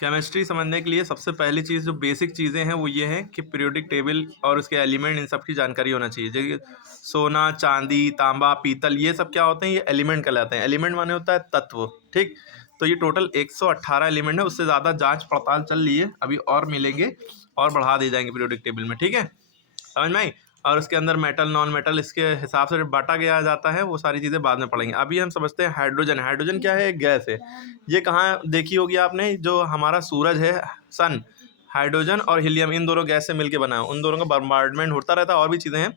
Chemistry समझने के लिए सबसे पहली चीज़ जो बेसिक चीज़ें हैं वो ये हैं कि पीरियोडिक टेबल और उसके एलिमेंट इन सब की जानकारी होना चाहिए। जैसे सोना, चांदी, तांबा, पीतल, ये सब क्या होते हैं, ये एलिमेंट कहलाते हैं। एलिमेंट माने होता है तत्व, ठीक। तो ये टोटल 118 एलिमेंट है, उससे ज़्यादा जांच पड़ताल चल रही है, अभी और मिलेंगे और बढ़ा दिए जाएंगे पीरियोडिक टेबल में, ठीक है, समझ में आई। और उसके अंदर मेटल, नॉन मेटल, इसके हिसाब से बांटा गया जाता है, वो सारी चीज़ें बाद में पढ़ेंगे। अभी हम समझते हैं हाइड्रोजन। हाइड्रोजन क्या है, एक गैस है। ये कहाँ देखी होगी आपने, जो हमारा सूरज है, सन, हाइड्रोजन और हीलियम इन दोनों गैस से मिलकर बना है, उन दोनों का बम्बार्डमेंट होता रहता है, और भी चीज़ें हैं।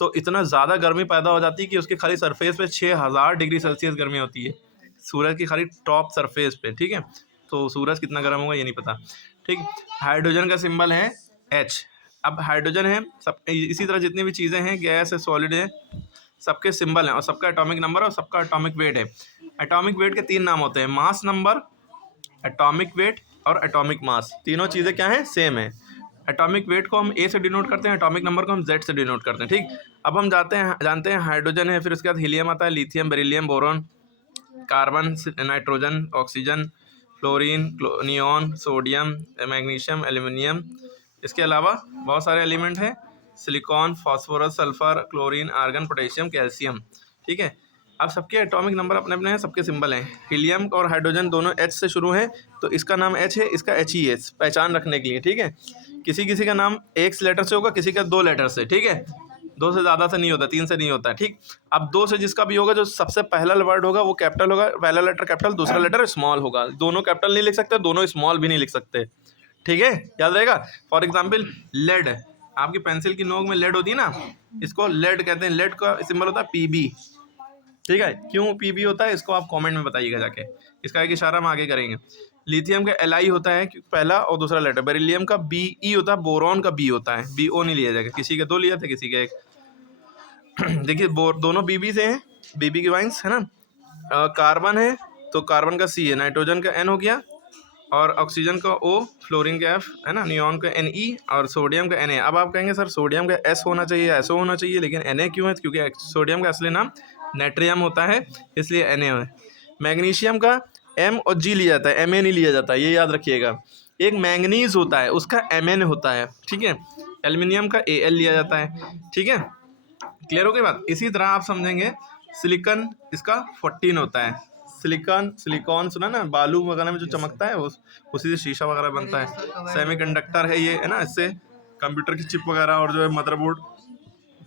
तो इतना ज़्यादा गर्मी पैदा हो जाती है कि उसके खाली सरफेस पे 6000 डिग्री सेल्सियस गर्मी होती है, सूरज की खाली टॉप सरफेस पे, ठीक है। तो सूरज कितना गर्म होगा ये नहीं पता, ठीक। हाइड्रोजन का सिंबल है H। अब हाइड्रोजन है, सब इसी तरह जितनी भी चीज़ें हैं, गैस है, सॉलिड है, सबके सिंबल हैं और सबका एटॉमिक नंबर और सबका एटॉमिक वेट है। एटॉमिक वेट के 3 नाम होते हैं, मास नंबर, एटॉमिक वेट और एटॉमिक मास। तीनों चीज़ें क्या हैं, सेम है। एटॉमिक वेट को हम A से डिनोट करते हैं, एटॉमिक नंबर को हम Z से डिनोट करते हैं, ठीक। अब हम जानते हैं हाइड्रोजन है, फिर उसके बाद हीलियम आता है, lithium, beryllium, boron, carbon, nitrogen, oxygen, fluorine, neon, sodium, magnesium, aluminium. इसके अलावा बहुत सारे एलिमेंट हैं, silicon, phosphorus, sulphur, chlorine, argon, potassium, calcium, ठीक है। अब सबके एटॉमिक नंबर अपने अपने हैं, सबके सिंबल हैं। हीलियम और हाइड्रोजन दोनों H से शुरू हैं, तो इसका नाम H है, इसका HES, पहचान रखने के लिए, ठीक है। किसी किसी का नाम एक लेटर से होगा, किसी का 2 लेटर से, ठीक है। 2 से ज़्यादा से नहीं होता, 3 से नहीं होता, ठीक। अब 2 से जिसका भी होगा, जो सबसे पहला वर्ड होगा वो कैपिटल होगा, पहला लेटर कैपिटल, दूसरा लेटर स्मॉल होगा। दोनों कैपिटल नहीं लिख सकते, दोनों स्मॉल भी नहीं लिख सकते, ठीक है, याद रहेगा। फॉर एग्जाम्पल लेड, आपकी पेंसिल की नोक में लेड होती है ना, इसको लेड कहते हैं। लेड का सिंबल होता है PB, ठीक है। क्यों PB होता है, इसको आप कमेंट में बताइएगा जाके, इसका एक इशारा हम आगे करेंगे। लिथियम का Li होता है पहला और दूसरा लेटर। बेरिलियम का Be होता है, बोरॉन का B होता है, BO नहीं लिया जाएगा, किसी के 2 लिया था, किसी के 1। देखिए दोनों BB से हैं, BB की वाइंस है ना। कार्बन है तो कार्बन का C है, नाइट्रोजन का N हो गया, और ऑक्सीजन का O, फ्लोरीन का F है ना, नियॉन का Ne और सोडियम का Na। अब आप कहेंगे सर सोडियम का S होना चाहिए, SO होना चाहिए, लेकिन Na क्यों है, क्योंकि सोडियम का असली नाम नाइट्रियम होता है, इसलिए Na है। मैग्नीशियम का M और G लिया जाता है, Ma नहीं लिया जाता, ये याद रखिएगा। एक मैंगनीज होता है, उसका Mn होता है, ठीक है। एल्युमिनियम का Al लिया जाता है, ठीक है। क्लियर हो गई बात। इसी तरह आप समझेंगे सिलिकॉन, इसका 14 होता है। सिलिकॉन सुना ना, बालू वगैरह में जो चमकता है, उसी से शीशा वगैरह बनता है। सेमीकंडक्टर है ये, है ना, इससे कंप्यूटर की चिप वगैरह और जो है मदरबोर्ड,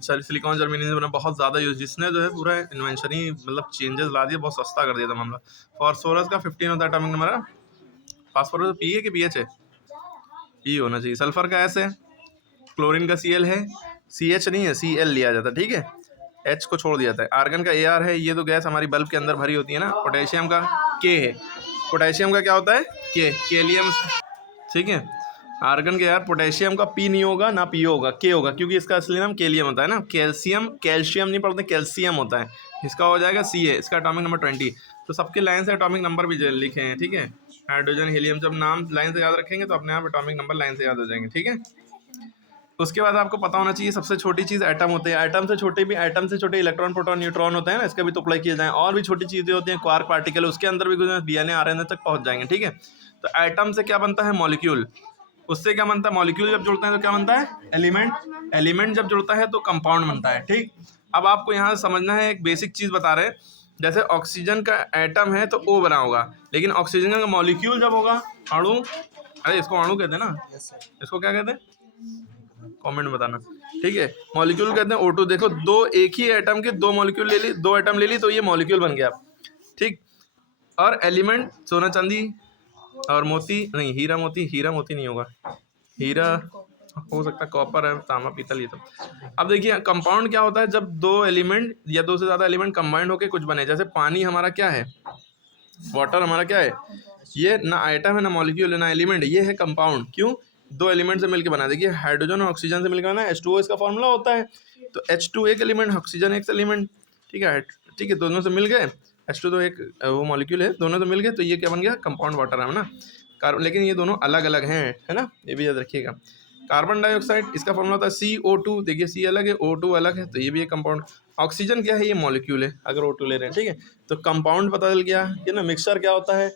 सिलिकॉन जर्मेनियम से बना, बहुत ज़्यादा यूज, जिसने जो है पूरा इन्वेंशन ही मतलब चेंजेस ला दिया, बहुत सस्ता कर दिया था मामला। फॉस्फोरस का 15 होता है एटॉमिक नंबर है। फॉस्फोरस P है कि PH है, E होना चाहिए। सल्फर का S है, क्लोरीन का Cl है, CH नहीं है, Cl लिया जाता है, ठीक है, H को छोड़ दिया जाता है। आर्गन का Ar है, ये तो गैस हमारी बल्ब के अंदर भरी होती है ना। पोटेशियम का K है, पोटेशियम का क्या होता है, केलियम, ठीक है। आर्गन के यार पोटेशियम का P नहीं होगा ना P होगा, K होगा, क्योंकि इसका असली नाम केलियम होता है ना। कैल्शियम नहीं पढ़ते, कैल्शियम होता है, इसका हो जाएगा Ca, इसका एटॉमिक नंबर 20। तो सबके लाइन से एटॉमिक नंबर भी लिखे हैं, ठीक है। हाइड्रोजन, हीलियम, जब नाम लाइन से याद रखेंगे तो अपने आप एटॉमिक नंबर लाइन से याद हो जाएंगे, ठीक है। उसके बाद आपको पता होना चाहिए सबसे छोटी चीज़ एटम होते हैं। एटम से छोटे इलेक्ट्रॉन, प्रोटॉन, न्यूट्रॉन होते हैं ना, इसका भी तो अप्लाई किया जाए। और भी छोटी चीज़ें होती हैं, क्वार्क पार्टिकल, उसके अंदर भी DNA RNA तक पहुंच जाएंगे, ठीक है। तो एटम से क्या बनता है, मॉलिक्यूल। उससे क्या बनता है, मॉलिक्यूल जब जुड़ता है तो क्या बनता है, एलिमेंट। एलिमेंट जब जुड़ता है तो कंपाउंड बनता है, ठीक। अब आपको यहाँ समझना है, एक बेसिक चीज़ बता रहे हैं। जैसे ऑक्सीजन का एटम है तो O बना होगा, लेकिन ऑक्सीजन का मॉलिक्यूल जब होगा, अणु, अरे इसको अणु कहते हैं ना, इसको क्या कहते हैं, कमेंट बताना, ठीक है। मॉलिक्यूल कहते हैं O2। देखो दो, एक ही एटम के 2 मॉलिक्यूल ले ली, 2 एटम ले ली, तो ये मॉलिक्यूल बन गया, ठीक। और एलिमेंट सोना चांदी और मोती नहीं, हीरा मोती नहीं होगा, हीरा हो सकता है, कॉपर है, तांबा, पीतल, ये सब। अब देखिए कंपाउंड क्या होता है, जब 2 एलिमेंट या 2 से ज़्यादा एलिमेंट कंबाइंड होकर कुछ बने। जैसे पानी हमारा क्या है, वाटर हमारा क्या है, ये ना आइटम है, ना मॉलिक्यूल है, ना एलिमेंट है, ये है कंपाउंड। क्यों, 2 एलिमेंट से मिलकर बना। देखिए हाइड्रोजन और ऑक्सीजन से मिलकर बना, H2O इसका फॉर्मूला होता है। तो H2 एक एलिमेंट, ऑक्सीजन एक एलिमेंट, ठीक है, ठीक है, दोनों से मिल गए। H2 तो एक वो मॉलिक्यूल है, दोनों तो मिल गए, तो ये क्या बन गया, कंपाउंड वाटर है ना। कार्बन, लेकिन ये दोनों अलग अलग हैं, है ना, ये भी याद रखिएगा। कार्बन डाइऑक्साइड, इसका फॉर्मूला होता है CO2। देखिए C अलग है, O2 अलग है, तो ये भी एक कंपाउंड। ऑक्सीजन क्या है, ये मॉलिक्यूल है, अगर O2 ले रहे हैं, ठीक है। तो कंपाउंड पता चल गया, ये ना। मिक्सचर क्या होता है,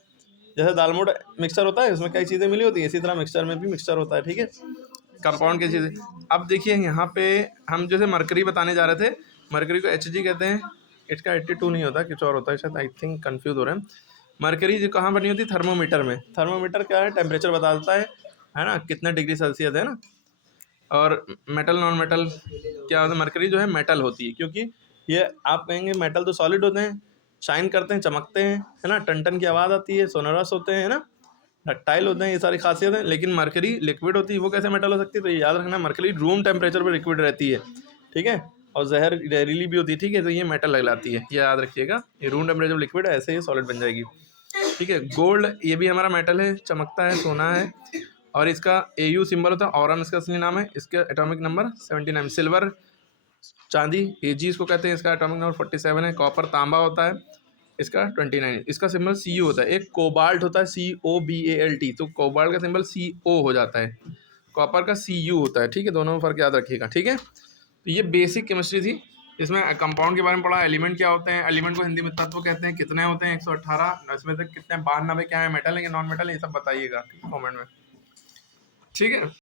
जैसे दालमोट मिक्सचर होता है, उसमें कई चीज़ें मिली होती हैं, इसी तरह मिक्सचर में भी मिक्सचर होता है, ठीक है, कंपाउंड की चीज़ें। अब देखिए यहाँ पे हम जैसे मरकरी बताने जा रहे थे, मरकरी को Hg कहते हैं, इसका 82 नहीं होता, कुछ और होता है शायद, आई थिंक कंफ्यूज हो रहे हैं। मरकरी जो कहाँ बनी होती है, थर्मोमीटर में। थर्मोमीटर क्या है, टेम्परेचर बताता है ना, कितना डिग्री सेल्सियस है ना। और मेटल नॉन मेटल क्या होता है, मरकरी जो है मेटल होती है, क्योंकि ये आप कहेंगे मेटल तो सॉलिड होते हैं, शाइन करते हैं, चमकते हैं, है ना, टन टन की आवाज़ आती है, सोनोरस होते हैं, है ना, डक्टाइल होते हैं, ये सारी खासियत है। लेकिन मरकरी लिक्विड होती है, वो कैसे मेटल हो सकती है, तो ये याद रखना, मरकरी रूम टेम्परेचर पर लिक्विड रहती है, ठीक है, और जहर जहरीली भी होती है, ठीक है, तो ये मेटल लगलाती है, ये याद रखिएगा, ये रूम टेम्परेचर पर लिक्विड है, ऐसे ही सॉलिड बन जाएगी, ठीक है। गोल्ड ये भी हमारा मेटल है, चमकता है, सोना है, और इसका AU सिंबल होता है, ऑरम इसका असली नाम है, इसका एटॉमिक नंबर 79। सिल्वर चांदी Ag इसको कहते हैं, इसका एटॉमिक नंबर 47 है। कॉपर तांबा होता है, इसका 29, इसका सिंबल Cu होता है। एक कोबाल्ट होता है, COBALT, तो कोबाल्ट का सिंबल CO हो जाता है, कॉपर का Cu होता है, ठीक है, दोनों में फर्क याद रखिएगा, ठीक है। तो ये बेसिक केमिस्ट्री थी, इसमें कंपाउंड के बारे में पढ़ा, एलिमेंट क्या होते हैं, एलिमेंट को हिंदी में तत्व कहते हैं, कितने होते हैं 118, इसमें से कितने 92 क्या है मेटल है कि नॉन मेटल है, ये सब बताइएगा कमेंट में, ठीक है।